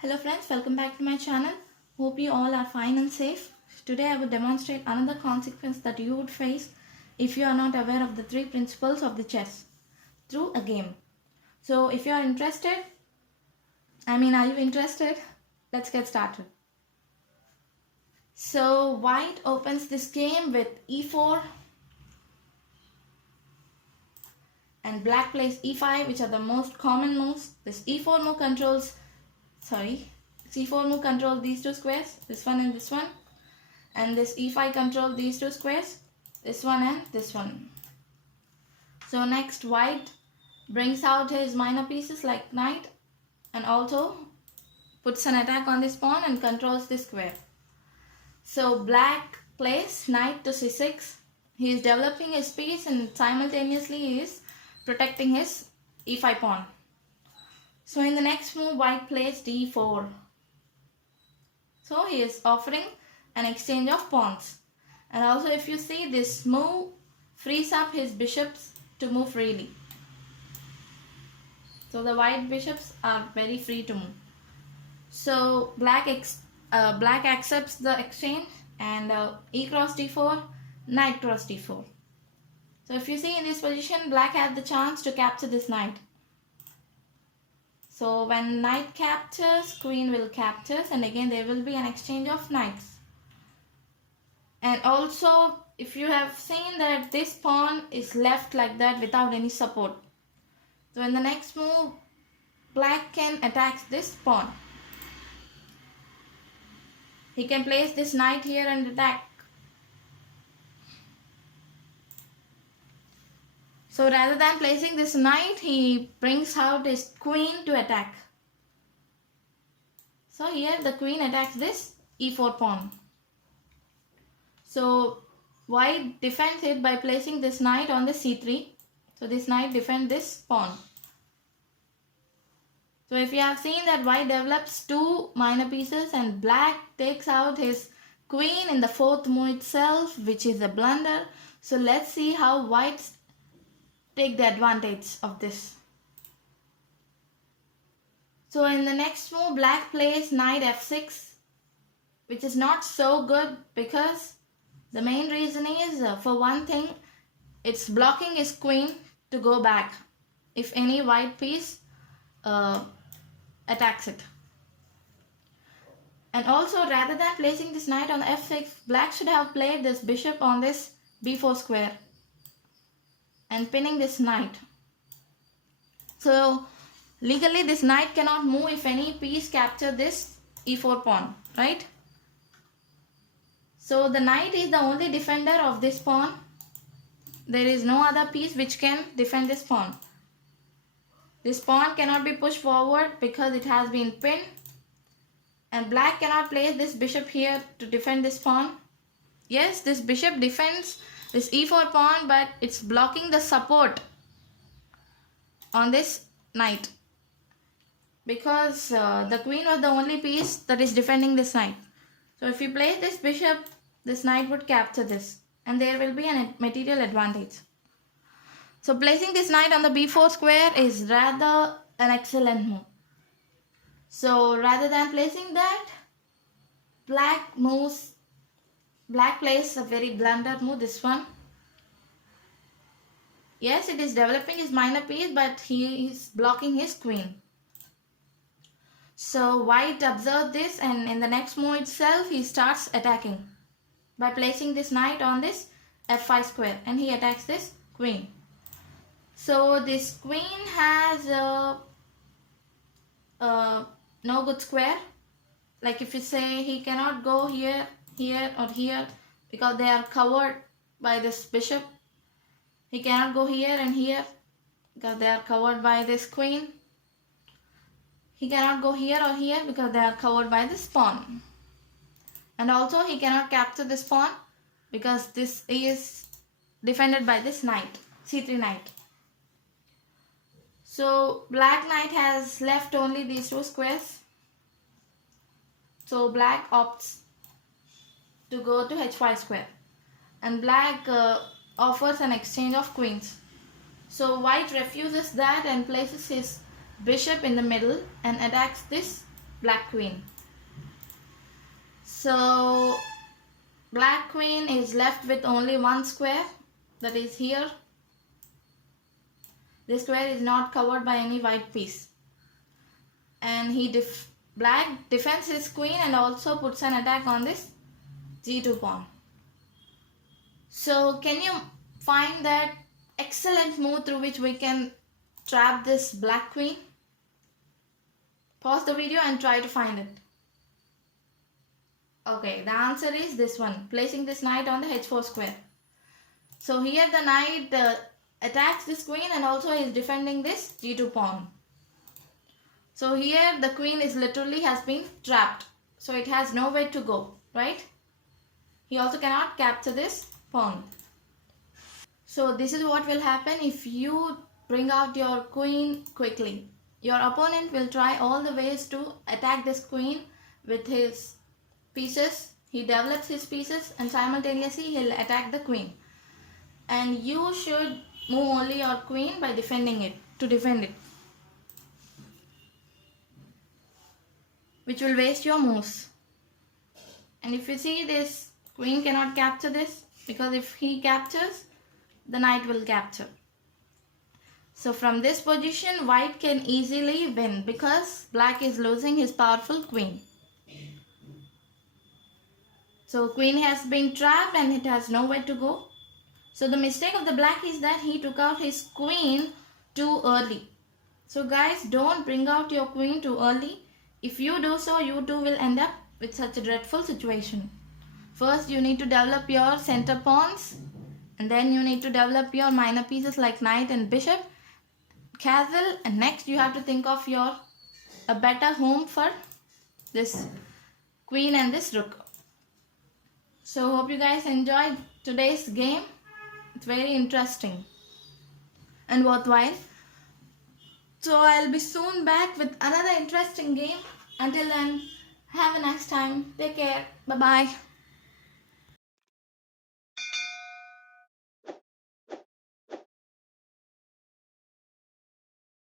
Hello friends, welcome back to my channel. Hope you all are fine and safe. Today I will demonstrate another consequence that you would face if you are not aware of the three principles of the chess through a game. So if you are interested, are you interested? Let's get started. So white opens this game with e4 and black plays e5, which are the most common moves. This e4 move controls c4 move control these two squares, this one and this one, and this e5 control these two squares, this one and this one. So next white brings out his minor pieces like knight and also puts an attack on this pawn and controls this square. So black plays knight to c6. He is developing his piece and simultaneously he is protecting his e5 pawn. So in the next move, white plays d4. So he is offering an exchange of pawns. And also if you see, this move frees up his bishops to move freely. So the white bishops are very free to move. So black accepts the exchange and e cross d4, knight cross d4. So if you see in this position, black had the chance to capture this knight. So when knight captures, queen will capture, and again there will be an exchange of knights. And also if you have seen that this pawn is left like that without any support. So in the next move, black can attack this pawn. He can place this knight here and attack. So rather than placing this knight, he brings out his queen to attack. So here the queen attacks this e4 pawn. So white defends it by placing this knight on the c3. So this knight defends this pawn. So if you have seen that white develops two minor pieces and black takes out his queen in the fourth move itself, which is a blunder. So let's see how white take the advantage of this. So in the next move, black plays knight f6, which is not so good because the main reason is, for one thing, it's blocking his queen to go back if any white piece attacks it. And also, rather than placing this knight on f6, black should have played this bishop on this b4 square and pinning this knight. So legally this knight cannot move if any piece capture this e4 pawn, right? So the knight is the only defender of this pawn. There is no other piece which can defend this pawn. This pawn cannot be pushed forward because it has been pinned, and black cannot place this bishop here to defend this pawn. Yes, this bishop defends this e4 pawn, but it's blocking the support on this knight because the queen was the only piece that is defending this knight. So if you place this bishop, this knight would capture this and there will be a material advantage. So placing this knight on the b4 square is rather an excellent move. So rather than placing that, black plays a very blunder move, this one. Yes, it is developing his minor piece, but he is blocking his queen. So white observed this, and in the next move itself, he starts attacking by placing this knight on this f5 square, and he attacks this queen. So this queen has no good square. Like if you say he cannot go here, here or here because they are covered by this bishop. He cannot go here and here because they are covered by this queen. He cannot go here or here because they are covered by this pawn. And also he cannot capture this pawn because this is defended by this knight, c3 knight. So black knight has left only these two squares. So black opts to go to h5 square, and black offers an exchange of queens. So white refuses that and places his bishop in the middle and attacks this black queen. So black queen is left with only one square, that is here. This square is not covered by any white piece. And black defends his queen and also puts an attack on this g2 pawn. So can you find that excellent move through which we can trap this black queen? Pause the video and try to find it. Okay, the answer is this one, placing this knight on the h4 square. So here the knight attacks this queen and also is defending this g2 pawn. So here the queen is literally has been trapped. So it has nowhere to go, right? He also cannot capture this pawn. So this is what will happen if you bring out your queen quickly. Your opponent will try all the ways to attack this queen with his pieces. He develops his pieces and simultaneously he'll attack the queen. And you should move only your queen by defending it, to defend it, which will waste your moves. And if you see, this queen cannot capture this, because if he captures, the knight will capture. So from this position, white can easily win because black is losing his powerful queen. So queen has been trapped and it has nowhere to go. So the mistake of the black is that he took out his queen too early. So guys, don't bring out your queen too early. If you do so, you too will end up with such a dreadful situation. First, you need to develop your center pawns, and then you need to develop your minor pieces like knight and bishop, castle, and next you have to think of a better home for this queen and this rook. So hope you guys enjoyed today's game. It's very interesting and worthwhile. So I'll be soon back with another interesting game. Until then, have a nice time. Take care. Bye-bye.